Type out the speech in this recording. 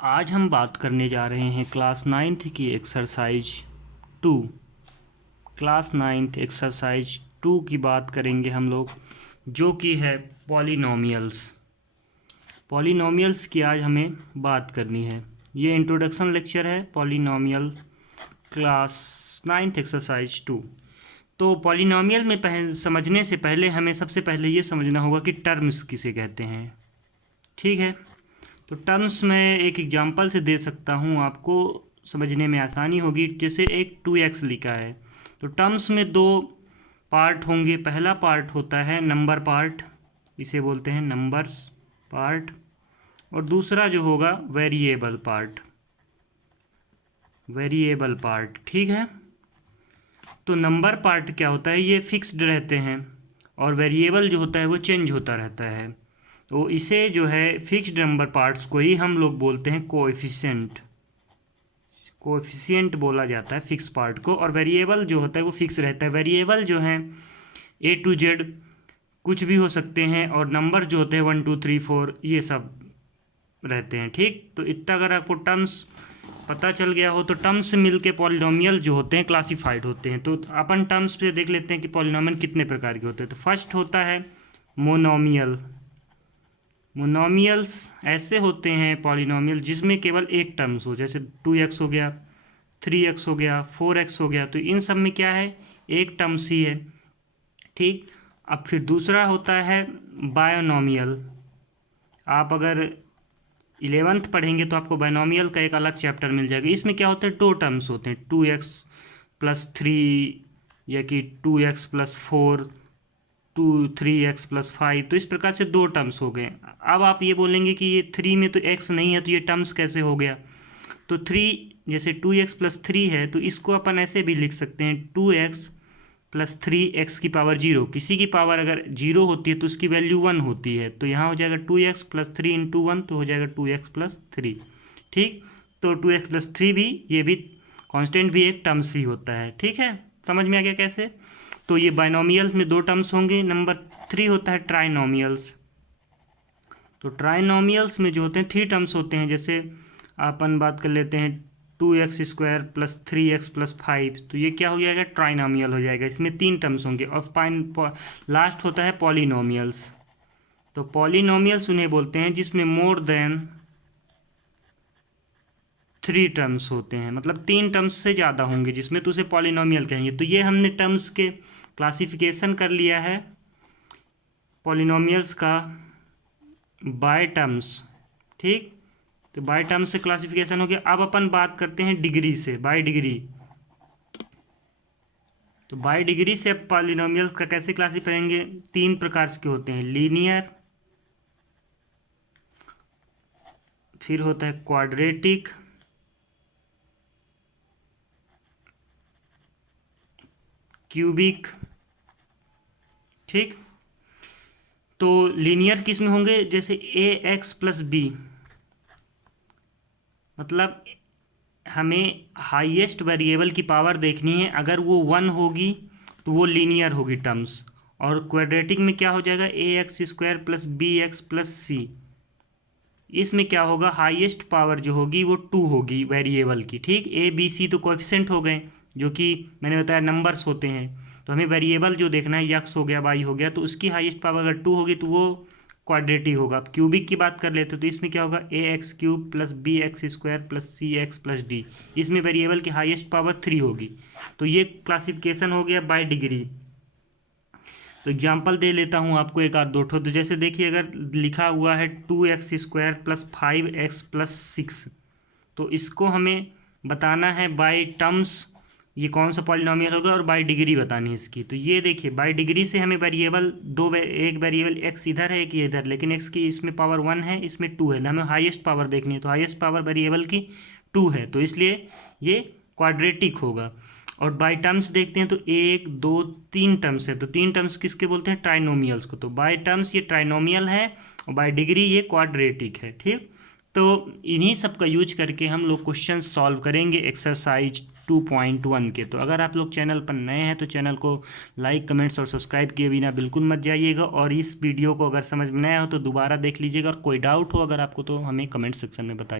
आज हम बात करने जा रहे हैं क्लास 9th की एक्सरसाइज 2। क्लास 9th एक्सरसाइज 2 की बात करेंगे हम लोग, जो कि है पॉलिनोमियल्स। पॉलिनोमियल्स की आज हमें बात करनी है। ये इंट्रोडक्शन लेक्चर है पॉलिनोमियल क्लास 9th एक्सरसाइज 2। तो पॉलिनोमियल में समझने से पहले हमें सबसे पहले ये समझना होगा कि टर्म्स किसे कहते हैं। ठीक है, तो टर्म्स में एक एग्जांपल से दे सकता हूँ, आपको समझने में आसानी होगी। जैसे एक 2x लिखा है, तो टर्म्स में दो पार्ट होंगे। पहला पार्ट होता है नंबर पार्ट, इसे बोलते हैं नंबर्स पार्ट, और दूसरा जो होगा वेरिएबल पार्ट, वेरिएबल पार्ट। ठीक है, तो नंबर पार्ट क्या होता है, ये फिक्स्ड रहते हैं, और वेरिएबल जो होता है वो चेंज होता रहता है। तो इसे जो है फिक्स्ड नंबर पार्ट्स को ही हम लोग बोलते हैं कोएफिशिएंट। कोएफिशिएंट बोला जाता है फिक्स पार्ट को, और वेरिएबल जो होता है वो फिक्स रहता है। वेरिएबल जो है A to Z कुछ भी हो सकते हैं, और नंबर जो होते हैं 1 2 3 4 ये सब रहते हैं। ठीक, तो इतना अगर आपको टर्म्स पता चल गया हो तो टर्म्स से मिलके पॉलिनोमियल जो होते हैं क्लासिफाइड होते हैं। तो अपन टर्म्स पे देख लेते हैं कि पॉलिनोमियल कितने प्रकार के होते हैं। तो फर्स्ट होता है मोनोमियल। मोनोमियल्स ऐसे होते हैं पॉलिनोमियल जिसमें केवल एक टर्म्स हो, जैसे 2x हो गया, 3x हो गया, 4x हो गया। तो इन सब में क्या है, एक टर्म्स ही है। ठीक, अब फिर दूसरा होता है बायनोमियल। आप अगर 11th पढ़ेंगे तो आपको बायनोमियल का एक अलग चैप्टर मिल जाएगा। इसमें क्या होता है, दो टर्म्स होते हैं, 2x + 3 या कि 2x + 4, 3x + 5। तो इस प्रकार से दो टर्म्स हो गए। अब आप ये बोलेंगे कि ये 3 में तो x नहीं है, तो ये टर्म्स कैसे हो गया। तो 3 जैसे 2x + 3 है, तो इसको अपन ऐसे भी लिख सकते हैं 2x + 3x की पावर 0। किसी की पावर अगर 0 होती है तो उसकी वैल्यू 1 होती है। तो यहाँ हो जाएगा 2x + 3 × 1, तो हो जाएगा 2x + 3। ठीक, तो 2x + 3 भी, ये भी कांस्टेंट भी एक टर्म्स ही होता है। ठीक है, समझ में आ गया कैसे। तो ये बायनोमियल्स में दो टर्म्स होंगे। नंबर 3 होता है ट्राइनोमियल्स। तो ट्राइनोमियल्स में जो होते हैं 3 टर्म्स होते हैं। जैसे अपन बात कर लेते हैं 2x² + 3x + 5। तो ये क्या हो जाएगा, ट्राइनोमियल हो जाएगा। इसमें 3 टर्म्स होंगे। और लास्ट होता है पॉलिनोमियल्स। तो पॉलिनोमियल्स उन्हें बोलते हैं जिसमें मोर देन 3 टर्म्स होते हैं, मतलब 3 टर्म्स से ज़्यादा होंगे जिसमें तो उसे पॉलिनोमियल कहेंगे। तो ये हमने टर्म्स के क्लासिफिकेशन कर लिया है पॉलिनोमियल्स का बाय टर्म्स। ठीक, तो बाय टर्म्स से क्लासिफिकेशन हो गया। अब अपन बात करते हैं डिग्री से, बाय डिग्री। तो बाय डिग्री से अब पॉलिनोमियल्स का कैसे क्लासिफाई करेंगे, 3 प्रकार के होते हैं, लीनियर, फिर होता है क्वाड्रेटिक, क्यूबिक। ठीक, तो लीनियर किस में होंगे, जैसे ax + b, मतलब हमें हाईएस्ट वेरिएबल की पावर देखनी है। अगर वो 1 होगी तो वो लीनियर होगी टर्म्स। और क्वाड्रेटिक में क्या हो जाएगा, ax² + bx + c। इसमें क्या होगा, हाईएस्ट पावर जो होगी वो 2 होगी वेरिएबल की। ठीक, a b c तो कोएफिशिएंट हो गए, जो कि मैंने बताया नंबर्स होते हैं। तो हमें वेरिएबल जो देखना है, x हो गया, y हो गया, तो उसकी हाईएस्ट पावर अगर 2 होगी तो वो क्वाड्रेटिक होगा। अब क्यूबिक की बात कर लेते हैं, तो इसमें क्या होगा, ax³ + bx² + cx + d। इसमें वेरिएबल की हाईएस्ट पावर 3 होगी। तो ये क्लासिफिकेशन हो गया बाय डिग्री। तो एग्जाम्पल दे लेता हूँ आपको एक आध दो ठो। तो जैसे देखिए, अगर लिखा हुआ है 2x² + 5x + 6, तो इसको हमें बताना है बाय टर्म्स ये कौन सा पॉलिनोमियल होगा, और बाय डिग्री बतानी है इसकी। तो ये देखिए, बाय डिग्री से हमें वेरिएबल एक वेरिएबल x इधर है, एक ये इधर, लेकिन x की इसमें पावर 1 है, इसमें 2 है। हमें हाईएस्ट पावर देखनी है, तो हाईएस्ट पावर वेरिएबल की 2 है, तो इसलिए ये क्वाड्रेटिक होगा। और बाय टर्म्स देखते हैं तो 1 2 3 टर्म्स है। तो 3 टर्म्स किसके बोलते हैं, ट्राइनोमियल्स को। तो बाय टर्म्स ये ट्राइनोमियल है, और बाय डिग्री ये क्वाड्रेटिक है। ठीक, तो इन्हीं सब का यूज करके हम लोग क्वेश्चन सॉल्व करेंगे एक्सरसाइज 2.1 के। तो अगर आप लोग चैनल पर नए हैं तो चैनल को लाइक, कमेंट्स और सब्सक्राइब किए बिना बिल्कुल मत जाइएगा। और इस वीडियो को अगर समझ में नहीं आया हो तो दोबारा देख लीजिएगा, और कोई डाउट हो अगर आपको तो हमें कमेंट सेक्शन में बताइए।